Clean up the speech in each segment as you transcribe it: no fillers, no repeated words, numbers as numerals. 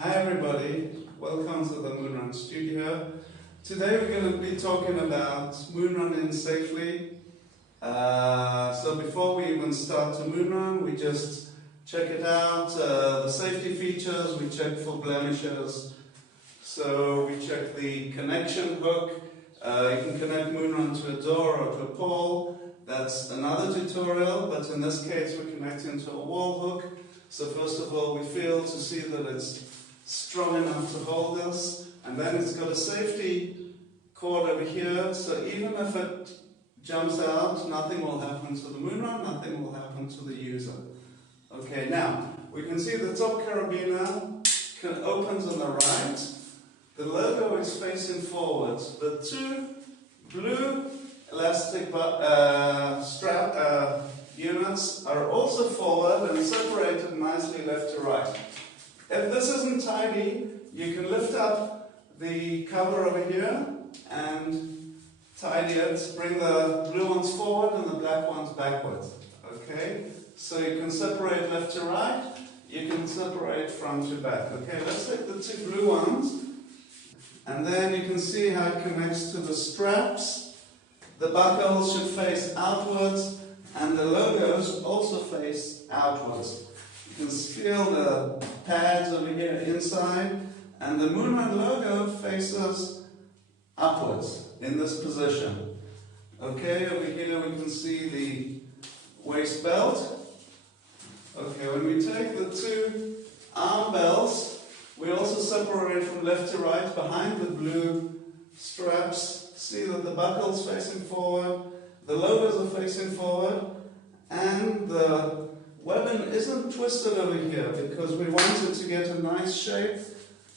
Hi everybody, welcome to the MoonRun studio. Today we're going to be talking about moonrunning safely. So before we even start to moonrun, we just check it out, the safety features, we check for blemishes. So we check the connection hook. You can connect moonrun to a door or to a pole. That's another tutorial, but in this case we're connecting to a wall hook. So first of all we feel to see that it's strong enough to hold us, and then it's got a safety cord over here, so even if it jumps out, nothing will happen to the moonrun, nothing will happen to the user. Okay, now we can see the top carabiner opens on the right. The logo is facing forwards. The two blue elastic strap units are also forward and separated nicely left to right. If this isn't tidy, you can lift up the cover over here and tidy it, bring the blue ones forward and the black ones backwards. Okay? So you can separate left to right, you can separate front to back. Okay, let's take the two blue ones, and then you can see how it connects to the straps. The buckles should face outwards, and the logos also face outwards. You can feel the pads over here inside, and the MoonRun logo faces upwards in this position. Okay, over here we can see the waist belt. Okay, when we take the two arm belts, we also separate from left to right behind the blue straps. See that the buckle's facing forward, the logos are facing forward, and the webbing isn't twisted over here because we want it to get a nice shape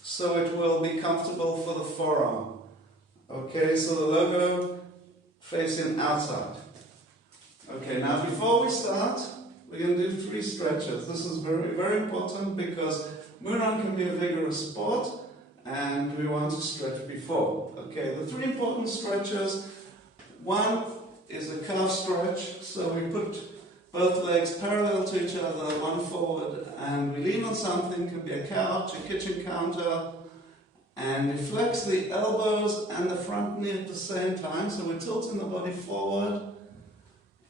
so it will be comfortable for the forearm. Okay, so the logo facing outside. Okay, now before we start, we're going to do 3 stretches. This is very, very important because moonrun can be a vigorous sport and we want to stretch before. Okay, the 3 important stretches. One is a calf stretch, so we put both legs parallel to each other, one forward, and we lean on something, could be a couch, a kitchen counter, and we flex the elbows and the front knee at the same time, so we're tilting the body forward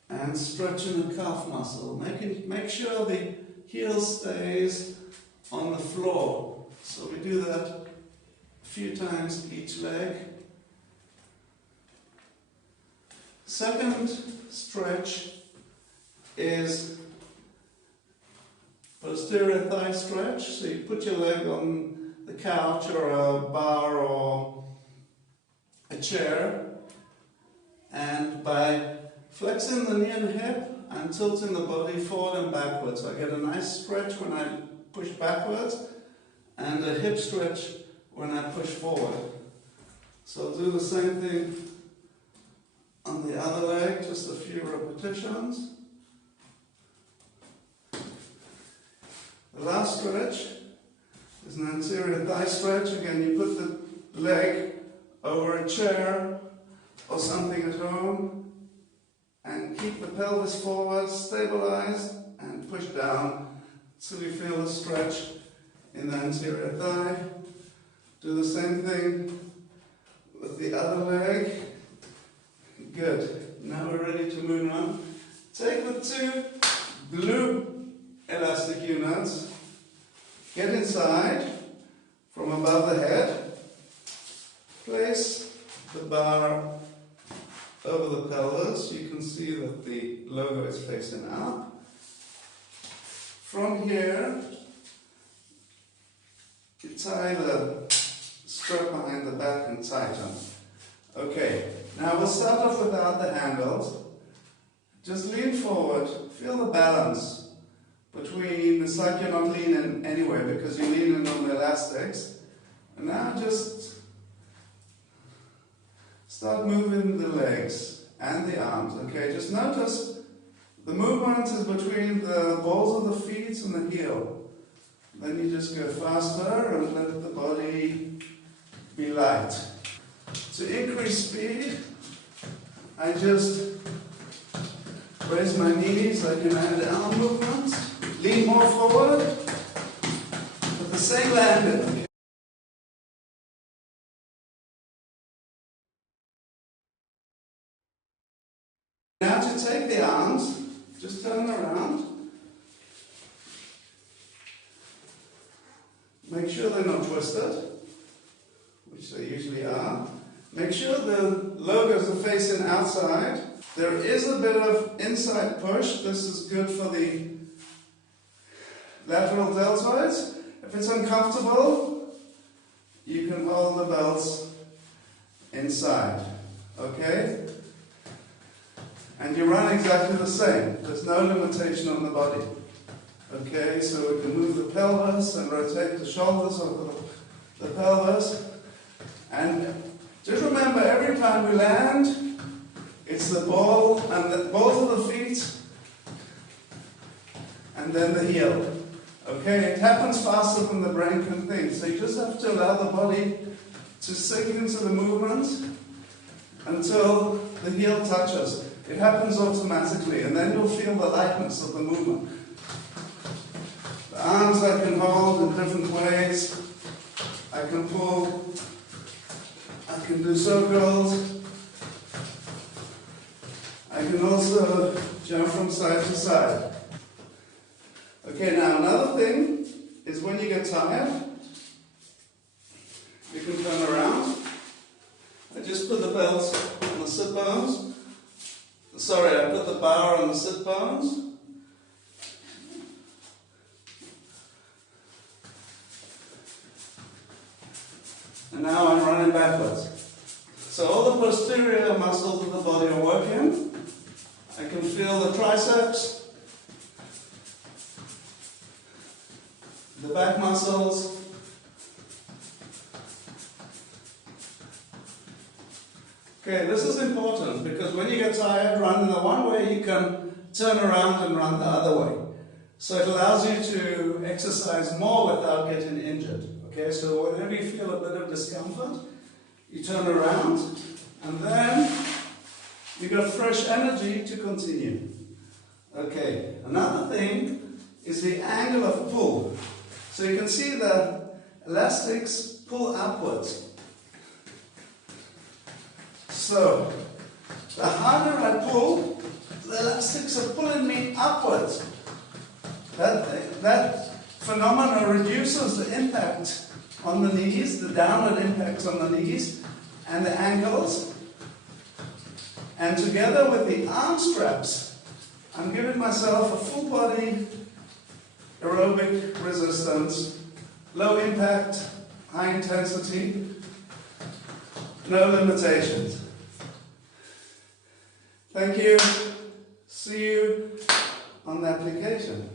and stretching the calf muscle. Make sure the heel stays on the floor. So we do that a few times each leg. Second stretch is posterior thigh stretch. So you put your leg on the couch or a bar or a chair, and by flexing the knee and hip, I'm tilting the body forward and backwards. I get a nice stretch when I push backwards and a hip stretch when I push forward. So I'll do the same thing on the other leg, just a few repetitions. The last stretch is an anterior thigh stretch. Again, you put the leg over a chair or something at home and keep the pelvis forward, stabilize, and push down until you feel the stretch in the anterior thigh. Do the same thing with the other leg. Good. Now we're ready to moonrun. Take the 2 blue elastic units, get inside from above the head, place the bar over the pelvis. You can see that the logo is facing up. From here, you tie the strap behind the back and tighten. Okay, now we'll start off without the handles. Just lean forward, feel the balance between, it's like you're not leaning anyway because you're leaning on the elastics. And now just start moving the legs and the arms. Okay, just notice the movement is between the balls of the feet and the heel. Then you just go faster and let the body be light. To increase speed, I just raise my knees, I can add arm movements, lean more forward, put with the same landing. Now to take the arms, just turn around. Make sure they're not twisted, which they usually are. Make sure the logos are facing outside. There is a bit of inside push. This is good for the lateral deltoids. If it's uncomfortable, you can hold the belts inside. Okay? And you run exactly the same. There's no limitation on the body. Okay, so we can move the pelvis and rotate the shoulders over the pelvis. And just remember, every time we land, it's the ball and both of the feet and then the heel. Okay, it happens faster than the brain can think. So you just have to allow the body to sink into the movement until the heel touches. It happens automatically, and then you'll feel the lightness of the movement. The arms I can hold in different ways. I can pull. I can do circles. I can also jump from side to side. Okay, now another thing is when you get tired, you can turn around. I just put the belts on the sit bones. Sorry, I put the bar on the sit bones. And now I'm running backwards. So all the posterior muscles of the body are working. I can feel the triceps, the back muscles. Okay, this is important because when you get tired, running the one way, you can turn around and run the other way. So it allows you to exercise more without getting injured. Okay, so whenever you feel a bit of discomfort, you turn around and then you got fresh energy to continue. Okay, another thing is the angle of pull. So you can see the elastics pull upwards. So, the harder I pull, the elastics are pulling me upwards. That phenomenon reduces the impact on the knees, the downward impact on the knees and the ankles. And together with the arm straps, I'm giving myself a full body aerobic resistance, low impact, high intensity, no limitations. Thank you. See you on the application.